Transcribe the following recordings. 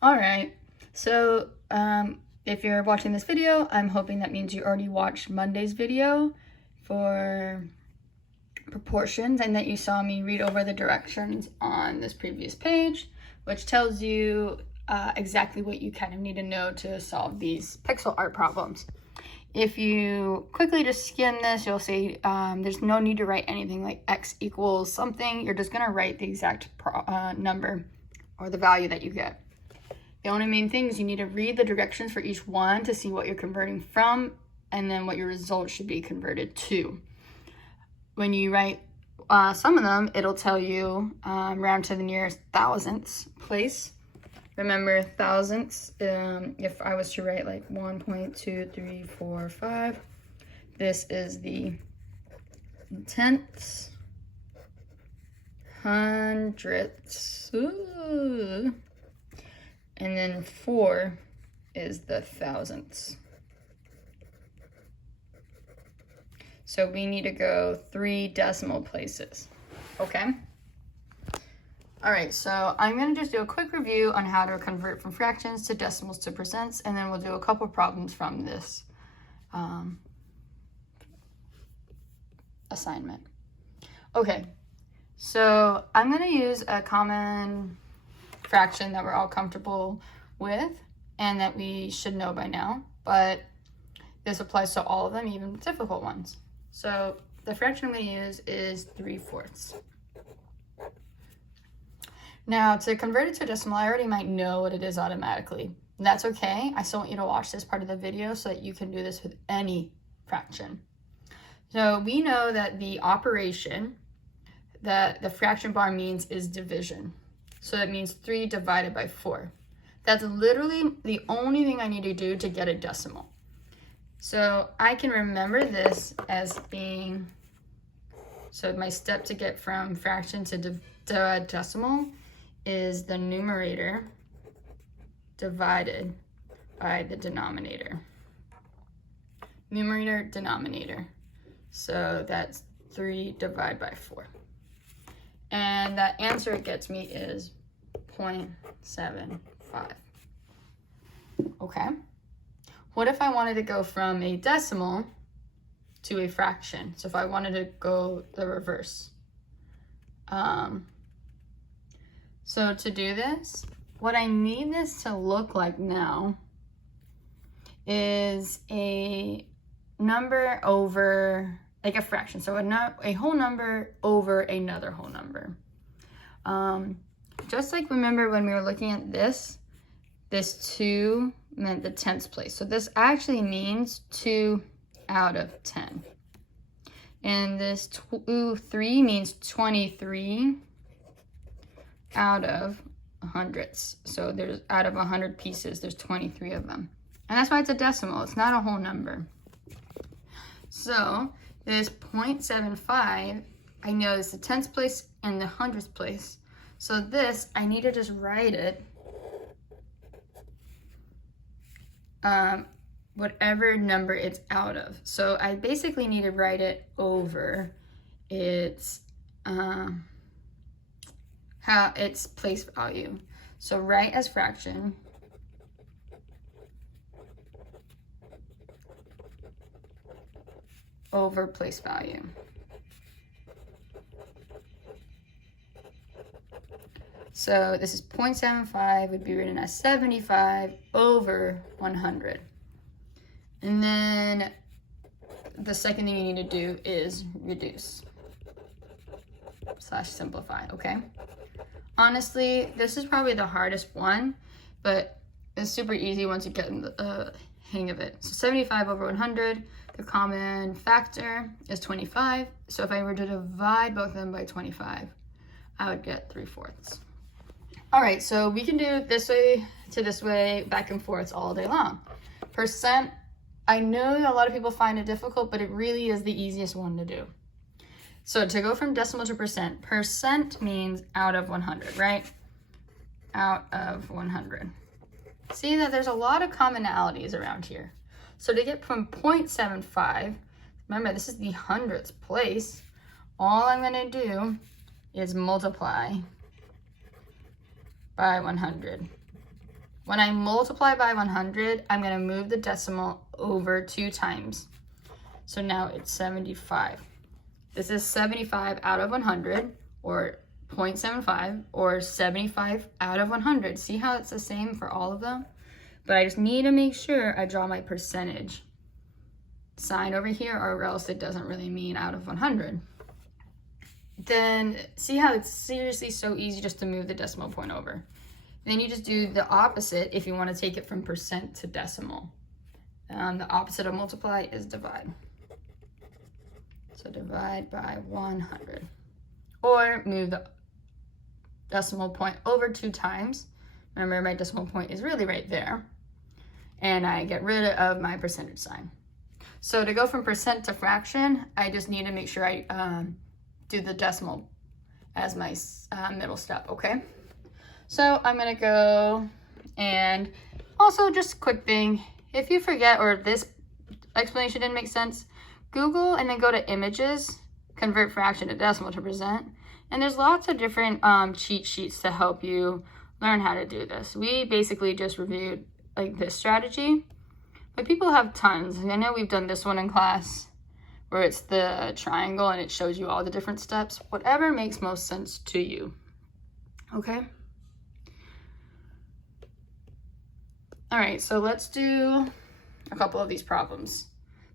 All right, so if you're watching this video, I'm hoping that means you already watched Monday's video for proportions and that you saw me read over the directions on this previous page, which tells you exactly what you kind of need to know to solve these pixel art problems. If you quickly just skim this, you'll see there's no need to write anything like x equals something. You're just going to write the exact number or the value that you get. The only main thing is you need to read the directions for each one to see what you're converting from and then what your result should be converted to. When you write some of them, it'll tell you round to the nearest thousandths place. Remember thousandths, if I was to write like 1.2345, this is the tenths, hundredths, ooh, and then 4 is the thousandths. So we need to go 3 decimal places, okay? All right, so I'm gonna just do a quick review on how to convert from fractions to decimals to percents, and then we'll do a couple problems from this assignment. Okay, so I'm gonna use a common fraction that we're all comfortable with and that we should know by now, but this applies to all of them, even the difficult ones. So the fraction I'm gonna use is 3/4. Now, to convert it to a decimal, I already might know what it is automatically. That's okay. I still want you to watch this part of the video so that you can do this with any fraction. So we know that the operation that the fraction bar means is division. So that means 3 divided by 4. That's literally the only thing I need to do to get a decimal. So I can remember this as being, so my step to get from fraction to decimal is the numerator divided by the denominator. Numerator, denominator. So that's 3 divided by 4. And that answer it gets me is 0.75. Okay. What if I wanted to go from a decimal to a fraction? So if I wanted to go the reverse. So to do this, what I need this to look like now is a number over, like a fraction. So a whole number over another whole number. Just like remember when we were looking at this 2 meant the tenths place. So this actually means 2 out of 10. And this 3 means 23 out of hundredths. So there's out of 100 pieces, there's 23 of them. And that's why it's a decimal, it's not a whole number. So this 0.75, I know is the tenths place and the hundredths place. So this, I need to just write it whatever number it's out of. So I basically need to write it over its place value. So write as fraction over place value. So this is 0.75 would be written as 75 over 100. And then the second thing you need to do is reduce / simplify, okay? Honestly, this is probably the hardest one, but it's super easy once you get in the hang of it. So 75 over 100, the common factor is 25. So if I were to divide both of them by 25, I would get 3/4. All right, so we can do this way to this way, back and forth all day long. Percent, I know a lot of people find it difficult, but it really is the easiest one to do. So to go from decimal to percent means out of 100, right? Out of 100. See that there's a lot of commonalities around here. So to get from 0.75, remember this is the hundredths place, all I'm gonna do is multiply by 100. When I multiply by 100, I'm going to move the decimal over 2 times. So now it's 75. This is 75 out of 100, or 0.75, or 75 out of 100. See how it's the same for all of them? But I just need to make sure I draw my percentage sign over here, or else it doesn't really mean out of 100. Then see how it's seriously so easy just to move the decimal point over. Then you just do the opposite if you want to take it from percent to decimal. The opposite of multiply is divide. So divide by 100. Or move the decimal point over 2 times. Remember, my decimal point is really right there. And I get rid of my percentage sign. So to go from percent to fraction, I just need to make sure I do the decimal as my middle step, okay? So I'm gonna go, and also just a quick thing, if you forget or this explanation didn't make sense, Google and then go to images, convert fraction to decimal to percent, and there's lots of different cheat sheets to help you learn how to do this. We basically just reviewed like this strategy, but people have tons. I know we've done this one in class where it's the triangle and it shows you all the different steps, whatever makes most sense to you, okay? All right, so let's do a couple of these problems.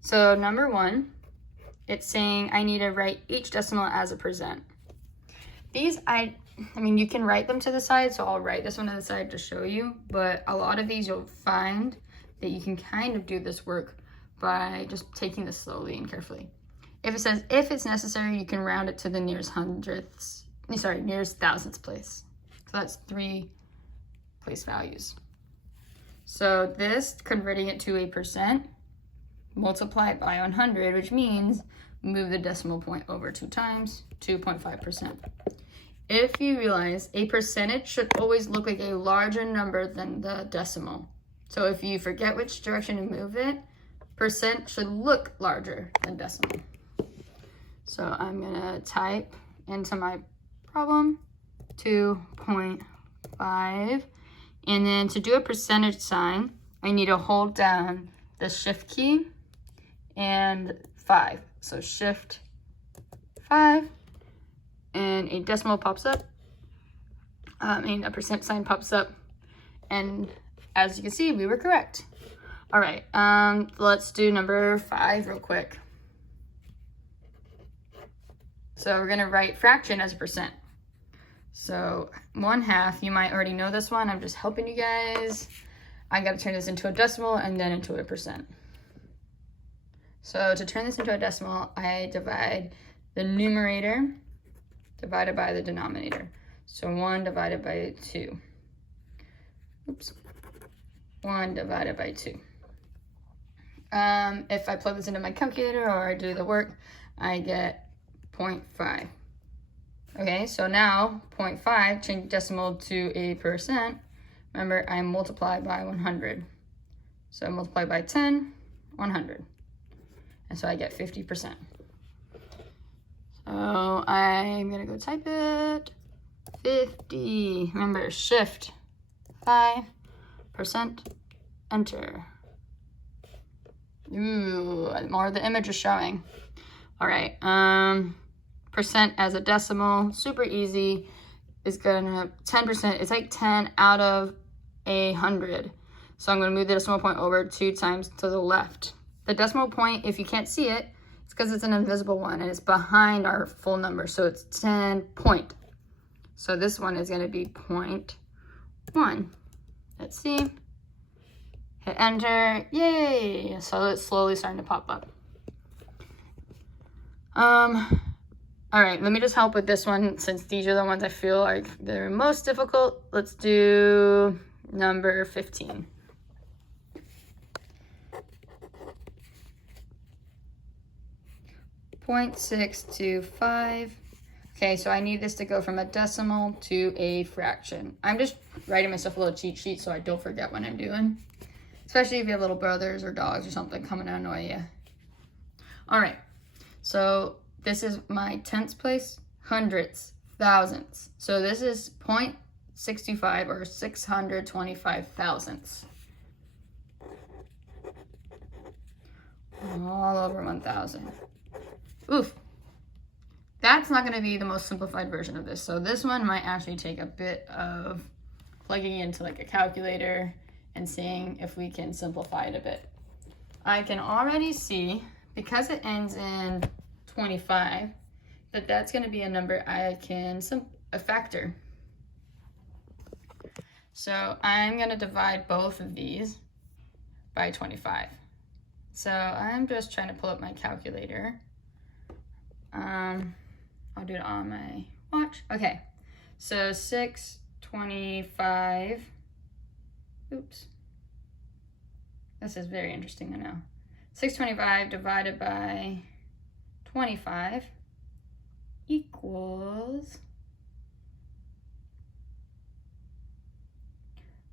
So number 1, it's saying I need to write each decimal as a percent. These, I mean, you can write them to the side, so I'll write this one to the side to show you, but a lot of these you'll find that you can kind of do this work by just taking this slowly and carefully. If it says, if it's necessary, you can round it to the nearest nearest thousandths place. So that's 3 place values. So this, converting it to a percent, multiply it by 100, which means move the decimal point over 2 times, 2.5%. If you realize a percentage should always look like a larger number than the decimal. So if you forget which direction to move it, percent should look larger than decimal. So I'm gonna type into my problem 2.5. And then to do a percentage sign, I need to hold down the shift key and 5. So shift 5, and a decimal pops up. A percent sign pops up. And as you can see, we were correct. All right, let's do number 5 real quick. So we're gonna write fraction as a percent. So 1/2, you might already know this one. I'm just helping you guys. I gotta turn this into a decimal and then into a percent. So to turn this into a decimal, I divide the numerator divided by the denominator. So 1 divided by 2. Oops. 1 divided by 2. If I plug this into my calculator or I do the work, I get 0.5. Okay, so now 0.5, change decimal to a percent. Remember, I multiply by 100. So I multiply by 10, 100. And so I get 50%. So I'm gonna go type it. 50, remember, shift 5%, enter. Ooh, more of the image is showing. All right, percent as a decimal, super easy, is gonna 10%, it's like 10 out of 100. So I'm gonna move the decimal point over 2 times to the left. The decimal point, if you can't see it, it's because it's an invisible one and it's behind our full number. So it's 10 point. So this one is gonna be 0.1. Let's see. Hit enter, yay! So it's slowly starting to pop up. All right, let me just help with this one since these are the ones I feel like they're most difficult. Let's do number 15. .625. Okay, so I need this to go from a decimal to a fraction. I'm just writing myself a little cheat sheet so I don't forget what I'm doing. Especially if you have little brothers or dogs or something coming to annoy you. All right, so this is my tenths place, hundredths, thousandths. So this is 65 or 625 thousandths. All over 1,000. Oof. That's not going to be the most simplified version of this. So this one might actually take a bit of plugging into like a calculator and seeing if we can simplify it a bit. I can already see, because it ends in 25, that that's going to be a number I can factor. So I'm going to divide both of these by 25. So I'm just trying to pull up my calculator. I'll do it on my watch. Okay, so 625. Oops. This is very interesting to know. 625 divided by 25 equals...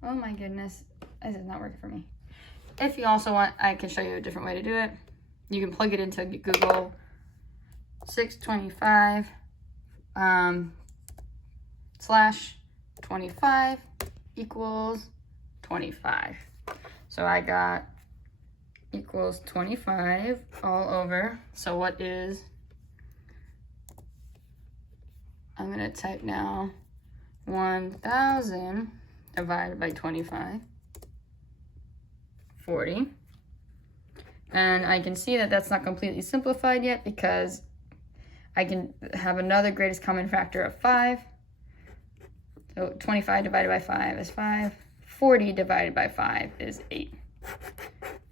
Oh my goodness, this is not working for me. If you also want, I can show you a different way to do it. You can plug it into Google. 625 slash 25 equals 25. So I got equals 25 all over. So what is, I'm gonna type now 1,000 divided by 25. 40. And I can see that that's not completely simplified yet because I can have another greatest common factor of 5. So 25 divided by 5 is 5. 40 divided by 5 is 8.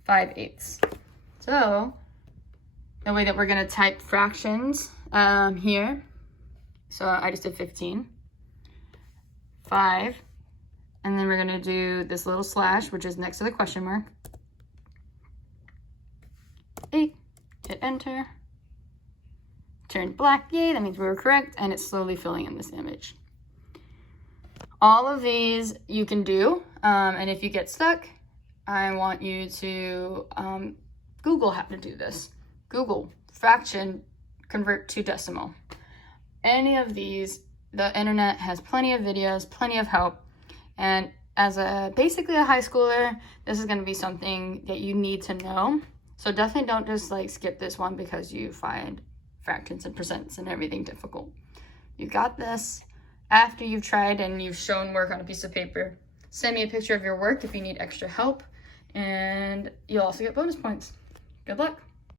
5/8. So the way that we're going to type fractions here, so I just did 15. 5. And then we're going to do this little slash, which is next to the question mark. 8, hit enter, turned black, yay, that means we were correct, and it's slowly filling in this image. All of these you can do, and if you get stuck, I want you to Google how to do this. Google fraction convert to decimal. Any of these, the internet has plenty of videos, plenty of help, and as basically a high schooler, this is going to be something that you need to know. So definitely don't just like skip this one because you find fractions and percents and everything difficult. You got this. After you've tried and you've shown work on a piece of paper, send me a picture of your work if you need extra help, and you'll also get bonus points. Good luck.